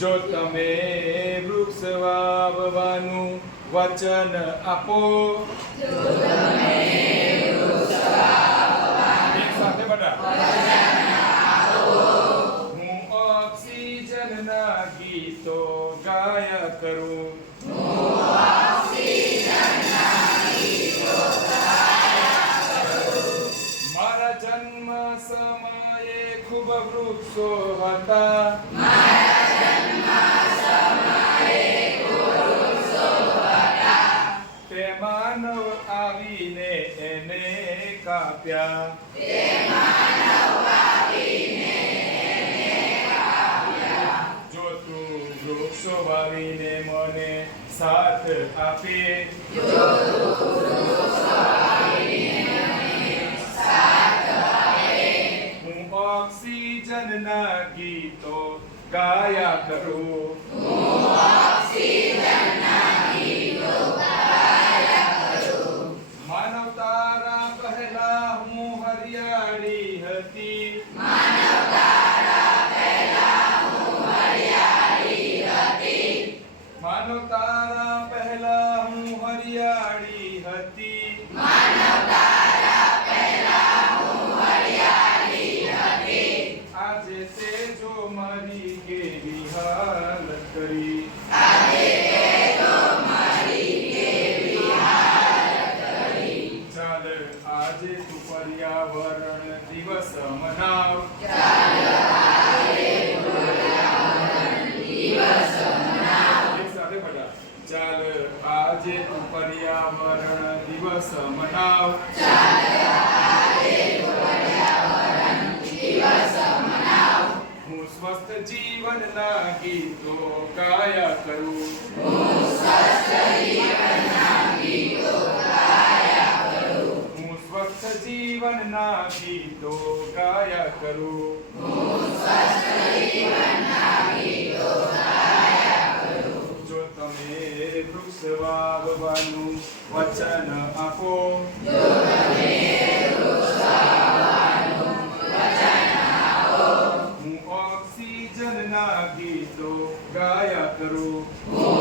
જો તમે વૃક્ષ વાવવાનું વચન આપો. હું ઓક્સિજન ના ગીતો ગાયા કરું. મારા જન્મ સમયે ખૂબ વૃક્ષો હતા. માનવ આવીને એને કાપ્યા. જો તું વૃક્ષો વાવીને મને સાથ આપે. હું ઓક્સિજન ના ગીતો ગાયા કરું. હરિયાળી હતી. માનવ તારા પહેલા હું હરિયાળી હતી. આજે તે જો મારી કેવી હાલત કરી? આજે પર્યાવરણ દિવસ મનાવ. ચાલ આજે પર્યાવરણ દિવસ મનાવ. હું સ્વસ્થ જીવનના ગીતો ગાયા કરું. હું જીવન ના ગીતો ગાયા કરું. જો તમે વૃક્ષ વાવવાનું વચન આપો, હું ઓક્સિજન ના ગીતો ગાયા કરું.